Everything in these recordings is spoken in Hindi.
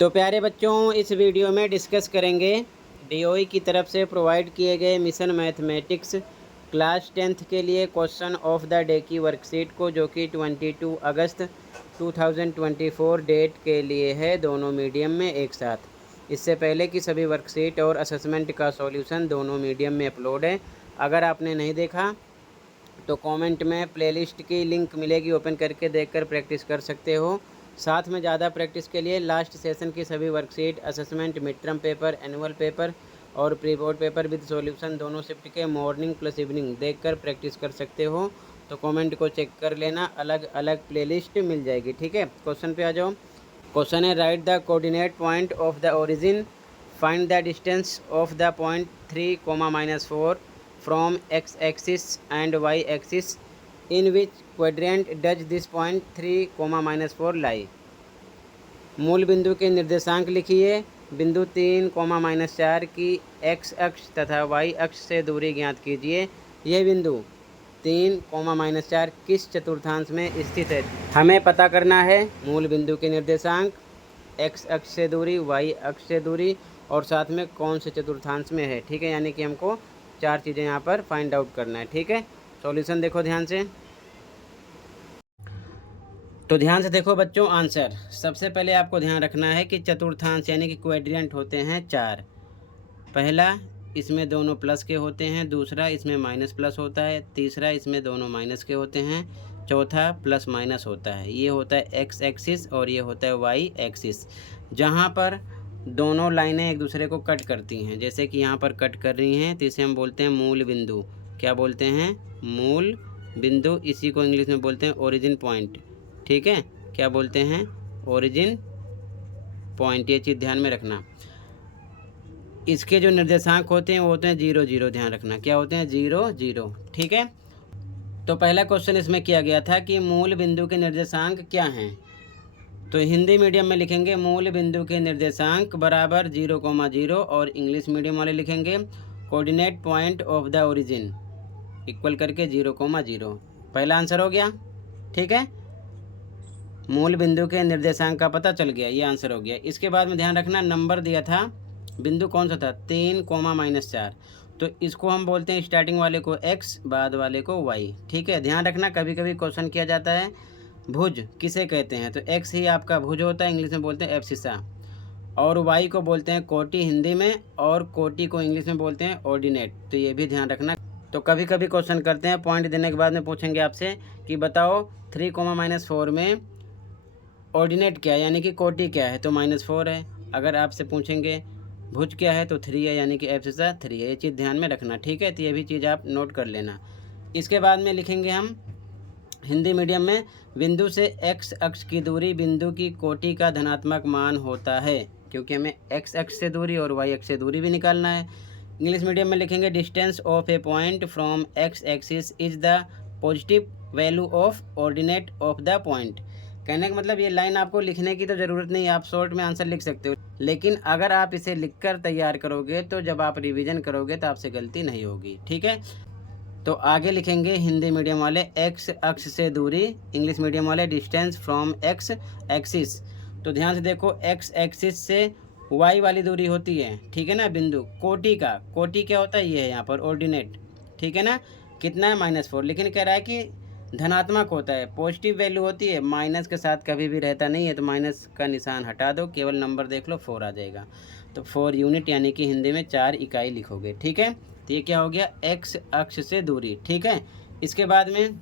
तो प्यारे बच्चों, इस वीडियो में डिस्कस करेंगे डीओई की तरफ से प्रोवाइड किए गए मिशन मैथमेटिक्स क्लास 10th के लिए क्वेश्चन ऑफ द डे की वर्कशीट को, जो कि 22 अगस्त 2024 डेट के लिए है, दोनों मीडियम में एक साथ। इससे पहले की सभी वर्कशीट और असेसमेंट का सॉल्यूशन दोनों मीडियम में अपलोड है। अगर आपने नहीं देखा तो कमेंट में प्लेलिस्ट की लिंक मिलेगी, ओपन करके देखकर प्रैक्टिस कर सकते हो। साथ में ज़्यादा प्रैक्टिस के लिए लास्ट सेशन की सभी worksheet, assessment, mid term paper, annual paper और pre board paper with solution दोनों शिफ्ट के मॉर्निंग प्लस इवनिंग देखकर प्रैक्टिस कर सकते हो। तो कमेंट को चेक कर लेना, अलग अलग प्लेलिस्ट मिल जाएगी। ठीक है, क्वेश्चन पे आ जाओ। क्वेश्चन है, right the coordinate point of the origin, find the distance of the point 3, -4 from x axis and y axis. In which quadrant does this point 3, -4 lie? मूल बिंदु के निर्देशांक लिखिए। बिंदु 3, -4 की x अक्ष तथा y अक्ष से दूरी ज्ञात कीजिए। यह बिंदु 3, -4 किस चतुर्थांश में स्थित है? हमें पता करना है मूल बिंदु के निर्देशांक, x अक्ष से दूरी, y अक्ष से दूरी और साथ में कौन से चतुर्थांश में है। ठीक है, यानी कि हमको चार चीज़ें यहाँ पर फाइंड आउट करना है। ठीक है, सॉल्यूशन देखो ध्यान से। तो ध्यान से देखो बच्चों आंसर। सबसे पहले आपको ध्यान रखना है कि चतुर्थांश यानी कि क्वाड्रेंट होते हैं चार। पहला, इसमें दोनों प्लस के होते हैं। दूसरा, इसमें माइनस प्लस होता है। तीसरा, इसमें दोनों माइनस के होते हैं। चौथा, प्लस माइनस होता है। ये होता है एक्स एक्सिस और ये होता है वाई एक्सिस, जहाँ पर दोनों लाइनें एक दूसरे को कट करती हैं। जैसे कि यहाँ पर कट कर रही हैं, तो इसे हम बोलते हैं मूल बिंदु। क्या बोलते हैं? मूल बिंदु। इसी को इंग्लिश में बोलते हैं ओरिजिन पॉइंट। ठीक है, क्या बोलते हैं? Origin point. ये चीज़ ध्यान में रखना। इसके जो निर्देशांक होते हैं वो होते हैं 0, 0। ध्यान रखना, क्या होते हैं? 0, 0। ठीक है, तो पहला क्वेश्चन इसमें किया गया था कि मूल बिंदु के निर्देशांक क्या हैं। तो हिंदी मीडियम में लिखेंगे मूल बिंदु के निर्देशांक बराबर 0, 0 और इंग्लिश मीडियम वाले लिखेंगे coordinate point of the origin equal करके 0, 0। पहला आंसर हो गया। ठीक है, मूल बिंदु के निर्देशांक का पता चल गया, ये आंसर हो गया। इसके बाद में ध्यान रखना, नंबर दिया था, बिंदु कौन सा था? 3, -4। तो इसको हम बोलते हैं स्टार्टिंग वाले को x, बाद वाले को y। ठीक है, ध्यान रखना, कभी कभी क्वेश्चन किया जाता है भुज किसे कहते हैं, तो x ही आपका भुज होता है, इंग्लिश में बोलते हैं एब्सिसा। और y को बोलते हैं कोटि हिंदी में, और कोटि को इंग्लिश में बोलते हैं ऑर्डिनेट। तो ये भी ध्यान रखना। तो कभी कभी क्वेश्चन करते हैं, पॉइंट देने के बाद में पूछेंगे आपसे कि बताओ 3, -4 में ऑर्डिनेट क्या है, यानी कि कोटि क्या है, तो -4 है। अगर आपसे पूछेंगे भुज क्या है, तो 3 है, यानी कि एब्सिसा 3 है। ये चीज़ ध्यान में रखना। ठीक है, तो ये भी चीज़ आप नोट कर लेना। इसके बाद में लिखेंगे हम हिंदी मीडियम में, बिंदु से x अक्ष की दूरी बिंदु की कोटि का धनात्मक मान होता है, क्योंकि हमें x अक्ष से दूरी और y अक्ष से दूरी भी निकालना है। इंग्लिश मीडियम में लिखेंगे distance of A point from x axis is the positive value of ordinate of the point. कहने का मतलब, ये लाइन आपको लिखने की तो ज़रूरत नहीं, आप शॉर्ट में आंसर लिख सकते हो, लेकिन अगर आप इसे लिखकर तैयार करोगे तो जब आप रिवीजन करोगे तो आपसे गलती नहीं होगी। ठीक है, तो आगे लिखेंगे हिंदी मीडियम वाले x अक्ष से दूरी, इंग्लिश मीडियम वाले डिस्टेंस फ्रॉम x एक्सिस। तो ध्यान से देखो, x एक्सिस से y वाली दूरी होती है, ठीक है ना, बिंदु कोटि का। कोटि क्या होता है? ये है यहाँ पर ऑर्डिनेट। ठीक है ना, कितना है? -4। लेकिन कह रहा है कि धनात्मक होता है, पॉजिटिव वैल्यू होती है, माइनस के साथ कभी भी रहता नहीं है। तो माइनस का निशान हटा दो, केवल नंबर देख लो, 4 आ जाएगा। तो 4 यूनिट, यानी कि हिंदी में 4 इकाई लिखोगे। ठीक है, तो ये क्या हो गया? x अक्ष से दूरी। ठीक है, इसके बाद में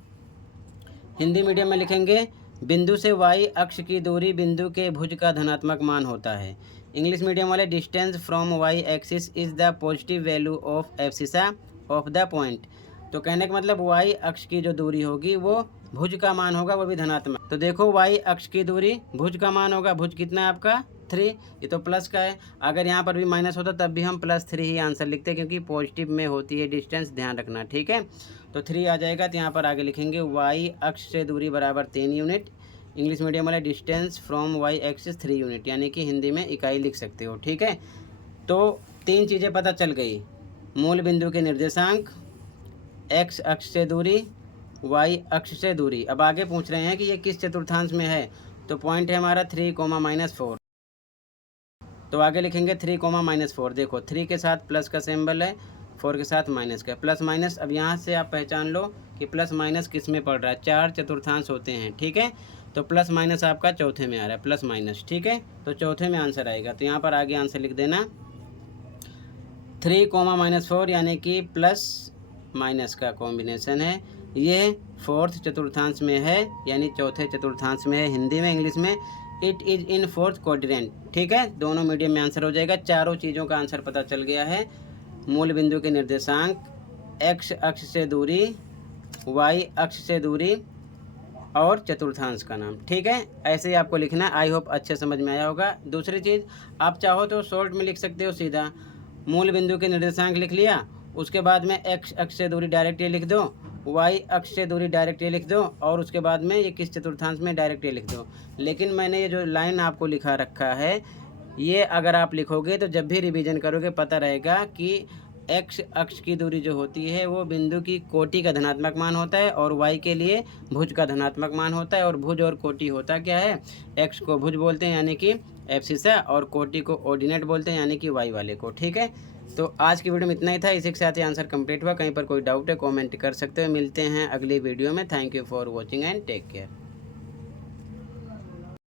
हिंदी मीडियम में लिखेंगे बिंदु से y अक्ष की दूरी बिंदु के भुज का धनात्मक मान होता है। इंग्लिश मीडियम वाले distance from y axis is the positive value of abscissa of the point. तो कहने का मतलब y अक्ष की जो दूरी होगी वो भुज का मान होगा, वो भी धनात्मक। तो देखो, y अक्ष की दूरी भुज का मान होगा। भुज कितना है आपका? 3। ये तो प्लस का है। अगर यहाँ पर भी माइनस होता तब भी हम +3 ही आंसर लिखते, क्योंकि पॉजिटिव में होती है डिस्टेंस, ध्यान रखना। ठीक है, तो 3 आ जाएगा। तो यहाँ पर आगे लिखेंगे y अक्ष से दूरी बराबर 3 यूनिट। इंग्लिश मीडियम वाले distance from y axis 3 unit, यानी कि हिंदी में इकाई लिख सकते हो। ठीक है, तो 3 चीज़ें पता चल गई, मूल बिंदु के निर्देशांक, x अक्ष से दूरी, y अक्ष से दूरी। अब आगे पूछ रहे हैं कि ये किस चतुर्थांश में है, तो पॉइंट है हमारा 3, -4। तो आगे लिखेंगे 3, -4। देखो 3 के साथ प्लस का सिंबल है, 4 के साथ माइनस का, प्लस माइनस। अब यहाँ से आप पहचान लो कि प्लस माइनस किस में पड़ रहा है, 4 चतुर्थांश होते हैं, ठीक है। तो प्लस माइनस आपका चौथे में आ रहा है, प्लस माइनस, ठीक है। तो चौथे में आंसर आएगा, तो यहाँ पर आगे आंसर लिख देना 3, -4 यानी कि प्लस माइनस का कॉम्बिनेशन है। ये फोर्थ चतुर्थांश में है, यानी चौथे चतुर्थांश में है हिंदी में। इंग्लिश में it is in fourth quadrant, ठीक है। दोनों मीडियम में आंसर हो जाएगा। चारों चीज़ों का आंसर पता चल गया है। मूल बिंदु के निर्देशांक, एक्स अक्ष से दूरी, वाई अक्ष से दूरी और चतुर्थांश का नाम, ठीक है। ऐसे ही आपको लिखना है। आई होप अच्छे समझ में आया होगा। दूसरी चीज़, आप चाहो तो शॉर्ट में लिख सकते हो सीधा। मूल बिंदु के निर्देशांक लिख लिया, उसके बाद में एक्स अक्ष से दूरी डायरेक्ट ये लिख दो, वाई अक्ष से दूरी डायरेक्ट ये लिख दो, और उसके बाद में ये किस चतुर्थांश में डायरेक्ट ये लिख दो। लेकिन मैंने ये जो लाइन आपको लिखा रखा है, ये अगर आप लिखोगे तो जब भी रिवीजन करोगे पता रहेगा कि एक्स अक्ष की दूरी जो होती है वो बिंदु की कोटि का धनात्मक मान होता है, और वाई के लिए भुज का धनात्मक मान होता है। और भुज और कोटि होता क्या है, एक्स को भुज बोलते हैं यानी कि एब्सिसा, और कोटि को ऑर्डिनेट बोलते हैं यानी कि वाई वाले को, ठीक है। तो आज की वीडियो में इतना ही था। इसी के साथ ही आंसर कंप्लीट हुआ। कहीं पर कोई डाउट है कमेंट कर सकते हो। मिलते हैं अगली वीडियो में। Thank you for watching and take care.